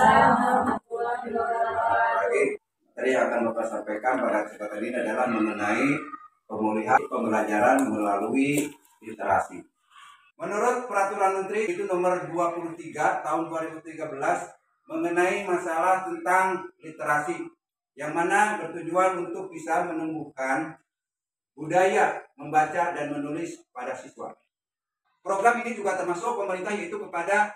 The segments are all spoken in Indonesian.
Lagi materi yang akan Bapak sampaikan pada kesempatan ini adalah mengenai pemulihan pembelajaran melalui literasi. Menurut Peraturan Menteri itu nomor 23 tahun 2013 mengenai masalah tentang literasi, yang mana bertujuan untuk bisa menumbuhkan budaya membaca dan menulis pada siswa. Program ini juga termasuk pemerintah yaitu kepada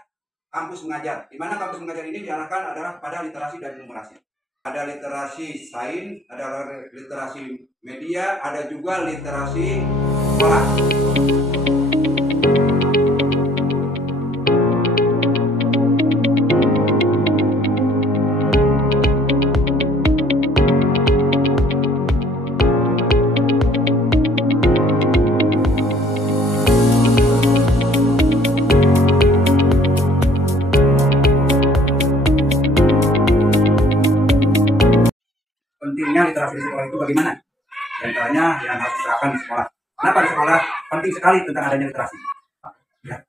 kampus mengajar, di mana kampus mengajar ini diarahkan adalah pada literasi dan numerasi. Ada literasi sains, ada literasi media, ada juga literasi sekolah. Pentingnya literasi di sekolah itu bagaimana? Di antaranya yang harus diterapkan di sekolah. Kenapa di sekolah penting sekali tentang adanya literasi? Ya.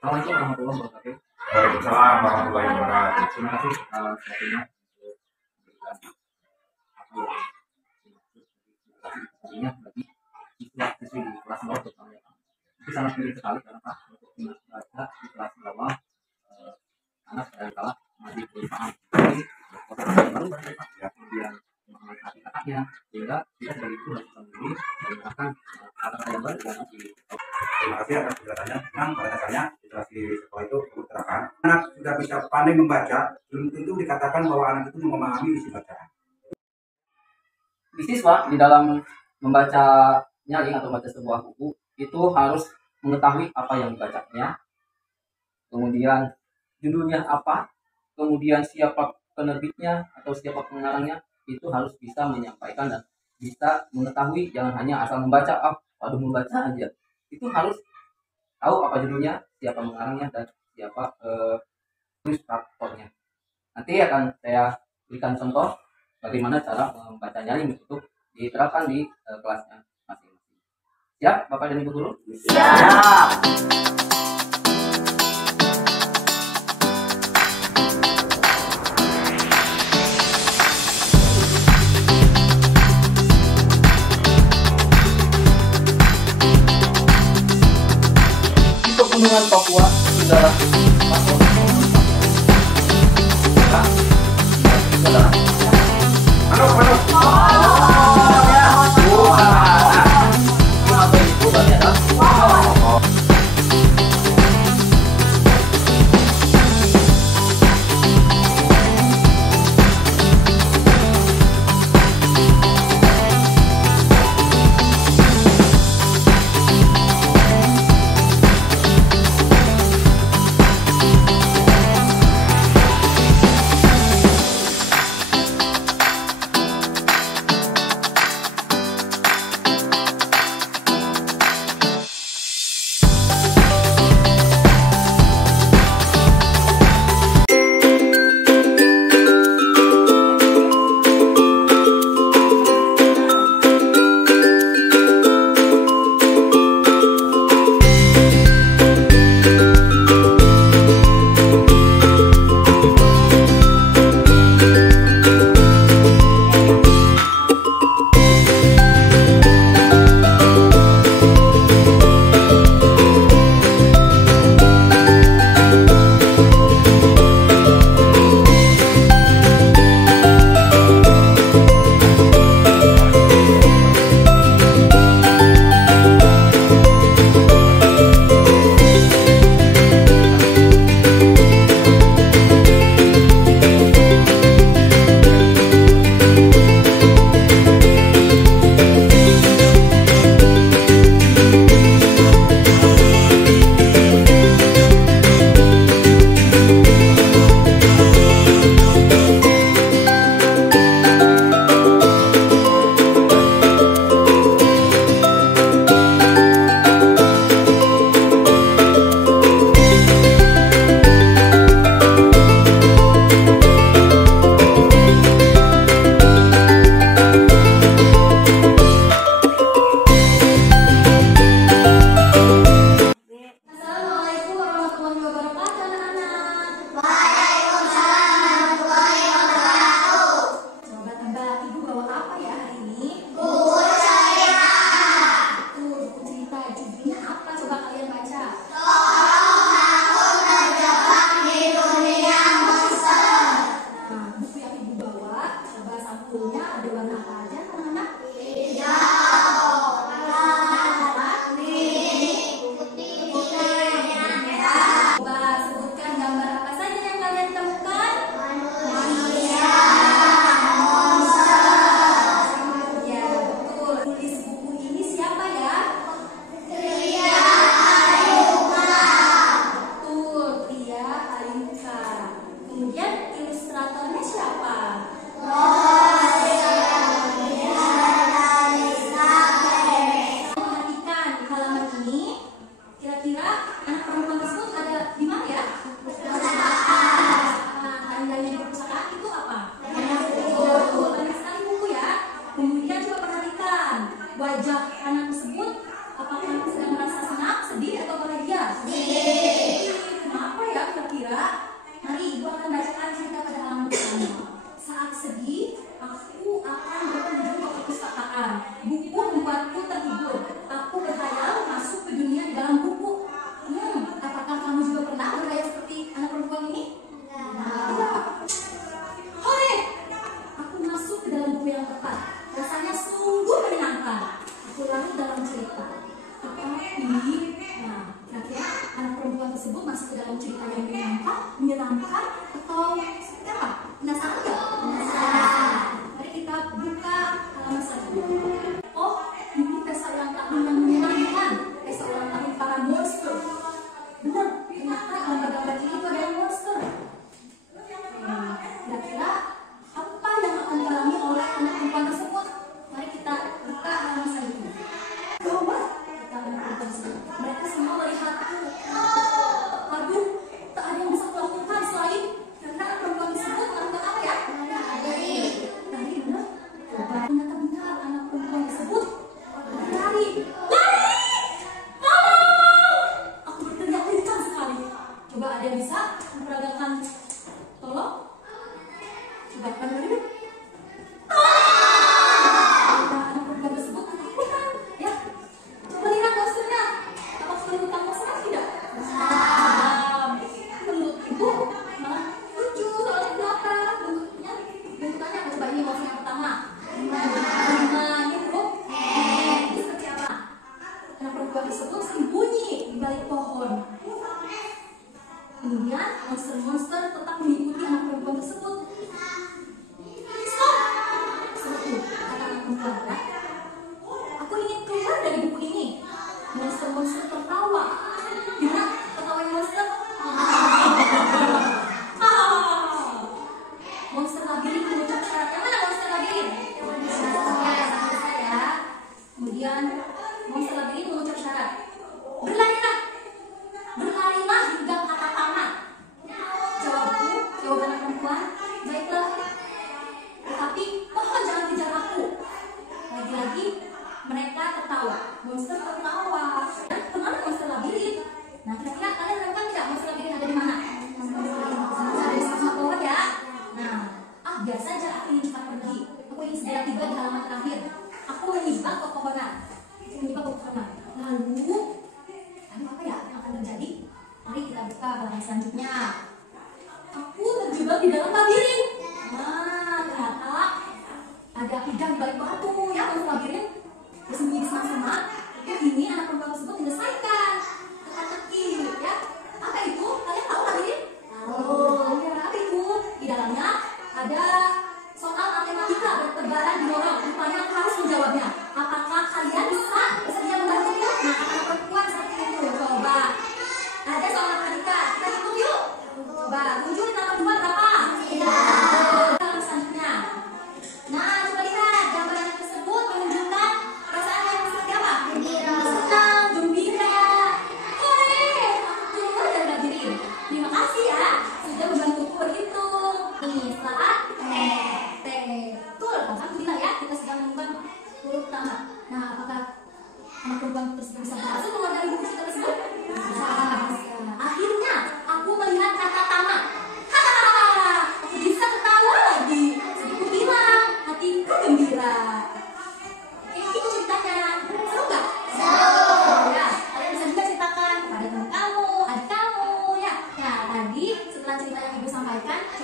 Assalamualaikum warahmatullahi wabarakatuh. Waalaikumsalam warahmatullahi wabarakatuh. Terima kasih sebetulnya memberikan bagi siswa siswi di kelas bawah terutama itu sangat penting sekali karena Pak untuk membaca di kelas bawah anak kadang-kala masih belum paham jadi baru kemudian memahami kata-katanya sehingga kita sebagai guru harus bisa memilih menggunakan kata-kata yang baru dan Terima kasih atas penjelasannya. Memang pada dasarnya literasi di sekolah itu perlu diterapkan. Anak sudah bisa pandai membaca, belum tentu dikatakan bahwa anak itu memahami isi bacaan. di siswa di dalam membaca nyaring atau membaca sebuah buku itu harus mengetahui apa yang dibacanya, kemudian judulnya apa, kemudian siapa penerbitnya atau siapa pengarangnya, itu harus bisa menyampaikan dan bisa mengetahui, jangan hanya asal membaca, waduh membaca aja. Itu harus tahu apa judulnya, siapa mengarangnya, dan siapa ilustratornya. Nanti akan saya berikan contoh bagaimana cara membaca nyaring untuk diterapkan di kelasnya masing-masing. Siap, Bapak dan Ibu Guru? Siap. Pegunungan Papua Saudara Paslon Saudara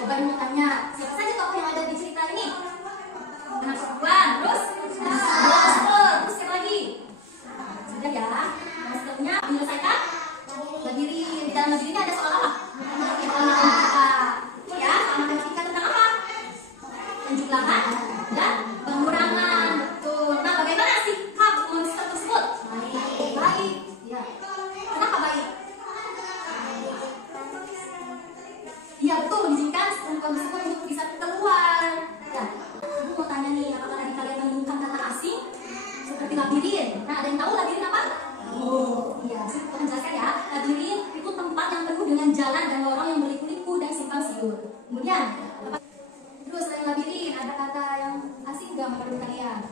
Coba mau tanya, siapa saja tokoh yang ada di cerita ini? Anak perempuan, terus monster, terus siapa lagi? Sudah ya, monsternya menyelesaikan labirin. Di dalam labirin ini ada soal apa? Ya, matematika tentang apa? Penjumlahan dan pengurangan. Betul. Nah, bagaimana sikap monster tersebut? Baik. Ya. Kenapa baik? Iya betul, mengizinkan perempuan tersebut untuk bisa keluar. Ya. Ibu mau tanya nih, apakah tadi kalian menemukan kata asing seperti labirin? Nah, ada yang tahu labirin apa? Oh, iya. Saya akan jelaskan ya. Labirin itu tempat yang penuh dengan jalan dan lorong yang berliku-liku dan simpang siur. Kemudian, terus selain labirin, ada kata yang asing nggak menurut kalian?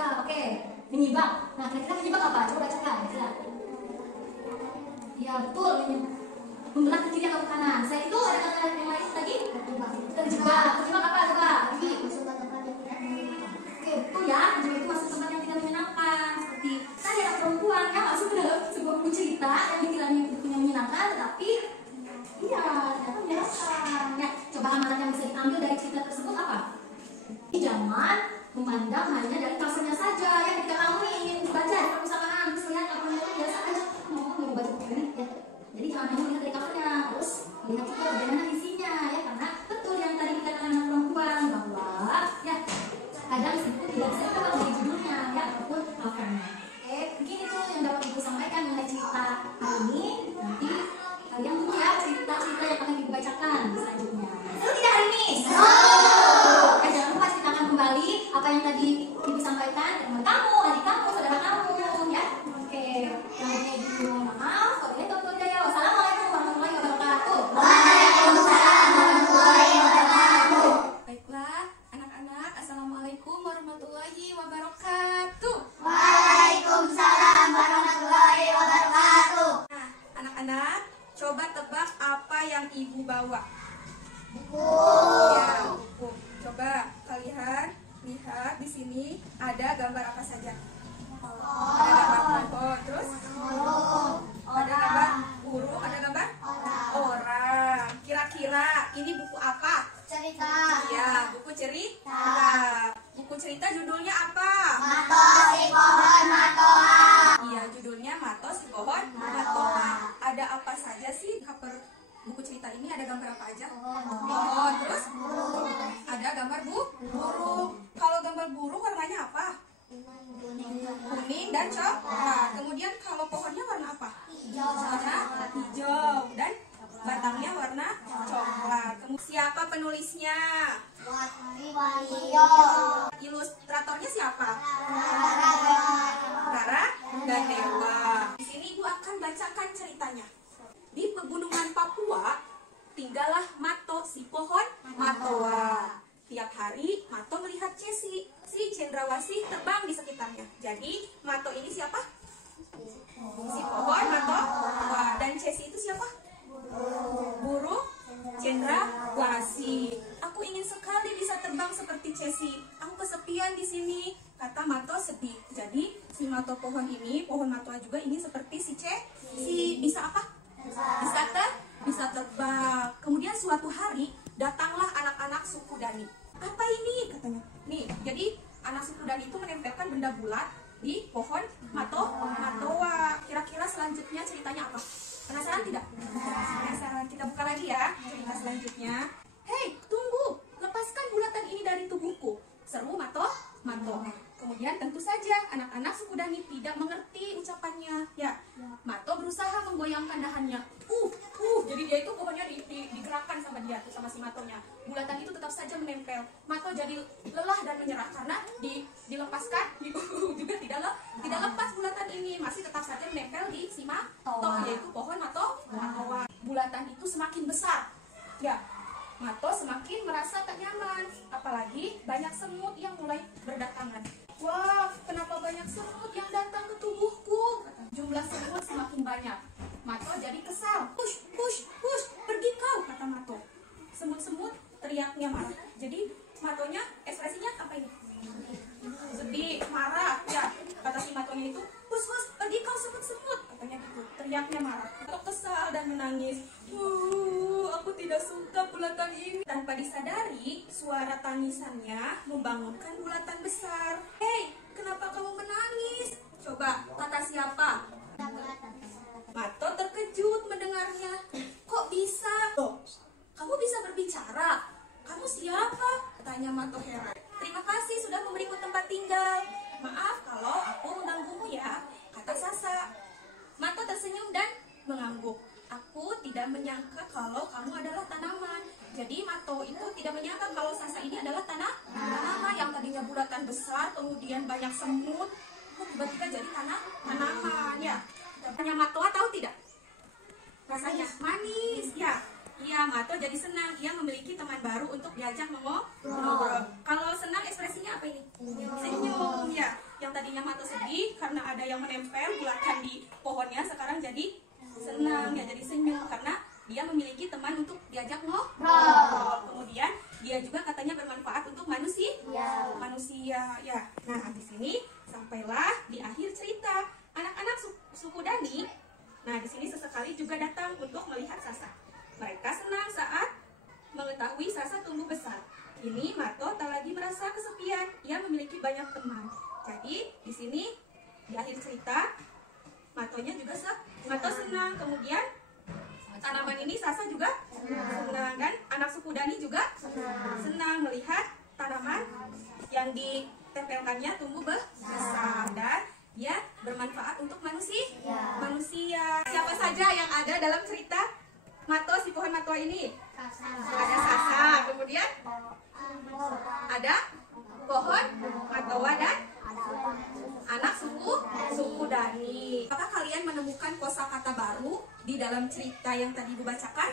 Oke. Menyibak. Nah, kira-kira menyibak apa? Coba bacakan. Ya betul, membelah ke kiri atau ke kanan. Saya itu ada kata yang lain tadi? Terjebak. Terjebak apa? Coba. Oke, betul ya. Terjebak itu masuk tempat yang tidak menyenangkan. Seperti tadi anak perempuan yang masuk ke dalam sebuah buku cerita yang dikiranya bukunya menyenangkan, tetapi iya, ternyata menyenangkan. Ya, coba amalan yang bisa diambil dari cerita tersebut apa? Jangan memandang hanya dari covernya saja. Ya, ketika kamu ingin baca di perpustakaan, terus lihat covernya itu biasa aja. Mau baca buku ini, ya. Jadi jangan hanya lihat dari covernya, terus lihat juga bagaimana isinya, ya. Karena betul yang tadi dikatakan anak perempuan bahwa ya kadang itu tidak bisa ditebak dari judulnya, ya ataupun covernya. Oke, begini tuh yang dapat ibu sampaikan mengenai cerita hari ini. Nanti kalian tunggu ya cerita-cerita yang akan ibu bacakan selanjutnya. Seru tidak hari ini? Jangan lupa ceritakan kembali apa yang tadi ibu sampaikan ke teman kamu, adik kamu, saudara kamu, ya. Oke, selanjutnya ibu maaf. Wassalamualaikum warahmatullahi wabarakatuh. Waalaikumsalam warahmatullahi wabarakatuh. Baiklah, anak-anak, assalamualaikum warahmatullahi wabarakatuh. Waalaikumsalam warahmatullahi wabarakatuh. Nah, anak-anak, coba tebak apa yang ibu bawa. Buku. Ya, buku. Coba kalian lihat di sini ada gambar apa saja? Ada gambar pohon, terus ada gambar burung, ada gambar orang. Kira-kira ini buku apa? Cerita. Ya, buku cerita. Buku cerita judulnya apa? Mato si pohon matoa. Iya, judulnya Mato si pohon matoa. Ada apa saja sih di cover buku cerita ini? Ada gambar apa aja? Pohon, terus ada gambar burung. Kalau gambar burung warnanya apa? Kuning dan coklat. Kemudian kalau pohonnya warna apa? Warna hijau dan batangnya warna coklat. Siapa penulisnya? Ilustratornya siapa? Rara dan Dewa. Di sini ibu akan bacakan ceritanya. Di pegunungan Papua tinggallah Mato si pohon matoa. Tiap hari Mato melihat Cesi, si cendrawasih terbang di sekitarnya. Jadi Mato ini siapa? Si pohon matoa. Dan Cesi itu siapa? Burung cendrawasih. Aku ingin sekali bisa terbang seperti Cesi. Aku kesepian di sini, kata Mato sedih. Jadi si Mato pohon ini, pohon matoa juga ini seperti si Cesi. Bisa apa? Bisa terbang. Kemudian suatu hari datanglah anak-anak suku Dani. Apa ini? Katanya. Nih, jadi anak suku Dani itu menempelkan benda bulat di pohon matoa. Kira-kira selanjutnya ceritanya apa? Penasaran tidak? Penasaran. Kita buka lagi ya cerita selanjutnya. Hei, tunggu. Lepaskan bulatan ini dari tubuhku. Seru Mato. Kemudian tentu saja anak-anak suku Dani tidak mengerti ucapannya. Ya, Mato berusaha menggoyangkan dahannya. Jadi dia itu pohonnya digerakkan sama dia, sama si Matonya. Bulatan itu tetap saja menempel. Mato jadi lelah dan menyerah karena dilepaskan juga tidak lepas bulatan ini, masih tetap saja menempel di si Mato, yaitu pohon matoa. Bulatan itu semakin besar. Ya, Mato semakin merasa tak nyaman, apalagi banyak semut yang mulai berdatangan. Wah, kenapa banyak semut yang datang ke tubuhku? Jumlah semut semakin banyak. Mato jadi kesal. Push, pergi kau, kata Mato. Semut-semut teriaknya marah. Jadi Matonya ekspresinya apa ini? Sedih, marah. Ya, kata si Matonya itu, push, pergi kau semut-semut, katanya gitu. Teriaknya marah. Mato kesal dan menangis. aku tidak suka bulatan ini. Tanpa disadari, suara tangisannya membangunkan bulatan besar. Hei, kenapa kamu menangis? Coba, kata siapa? Mato terkejut mendengarnya. Kok bisa? Loh, kamu bisa berbicara? Kamu siapa? Tanya Mato heran. Terima kasih sudah memberiku tempat tinggal. Maaf kalau aku mengganggumu ya, kata Sasa. Mato tersenyum dan mengangguk. Aku tidak menyangka kalau kamu adalah tanaman. Jadi Mato itu tidak menyangka kalau Sasa ini adalah tanaman yang tadinya bulatan besar, kemudian banyak semut, kok tiba-tiba jadi tanaman ya. Tanya Mato tahu tidak? Rasanya manis ya. Iya, Mato jadi senang. Ia memiliki teman baru untuk diajak ngobrol. Kalau senang ekspresinya apa ini? Senyum ya. Yang tadinya Mato sedih karena ada yang menempel bulatan di pohonnya, sekarang jadi senang ya, jadi senyum karena dia memiliki teman untuk diajak ngobrol. Kemudian dia juga katanya bermanfaat untuk manusia ya. Nah, di sini sampailah di akhir cerita. Anak-anak suku Dani, nah di sini sesekali juga datang untuk melihat Sasa. Mereka senang saat mengetahui Sasa tumbuh besar. Kini Mato tak lagi merasa kesepian. Ia memiliki banyak teman. Jadi di sini di akhir cerita Matonya juga Mato senang. Kemudian tanaman ini Sasa juga senang, kan? Anak suku Dani juga senang melihat tanaman yang ditempelkannya tumbuh besar dan dia bermanfaat untuk manusia. Siapa saja yang ada dalam cerita Mato, si pohon matua ini? Ada Sasa, kemudian ada pohon matoa dan anak suku Dani. Apakah kalian menemukan kosakata baru di dalam cerita yang tadi Ibu bacakan?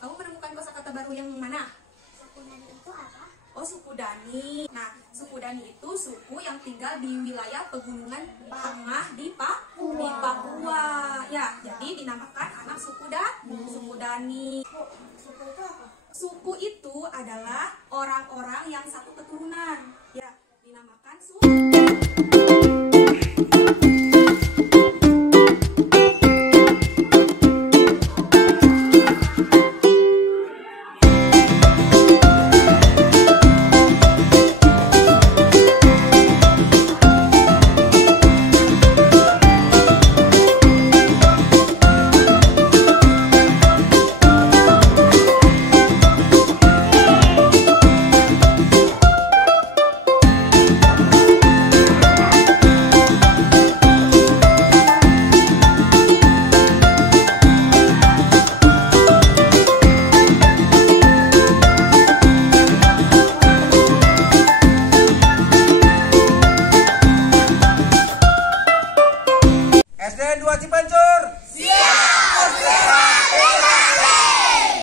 Kamu menemukan kosakata baru yang mana? Oh, suku Dani. Nah, suku Dani itu suku yang tinggal di wilayah pegunungan tengah di Papua. Ya, jadi dinamakan anak suku Dani. Suku itu adalah orang-orang yang satu keturunan. Ya, dinamakan suku.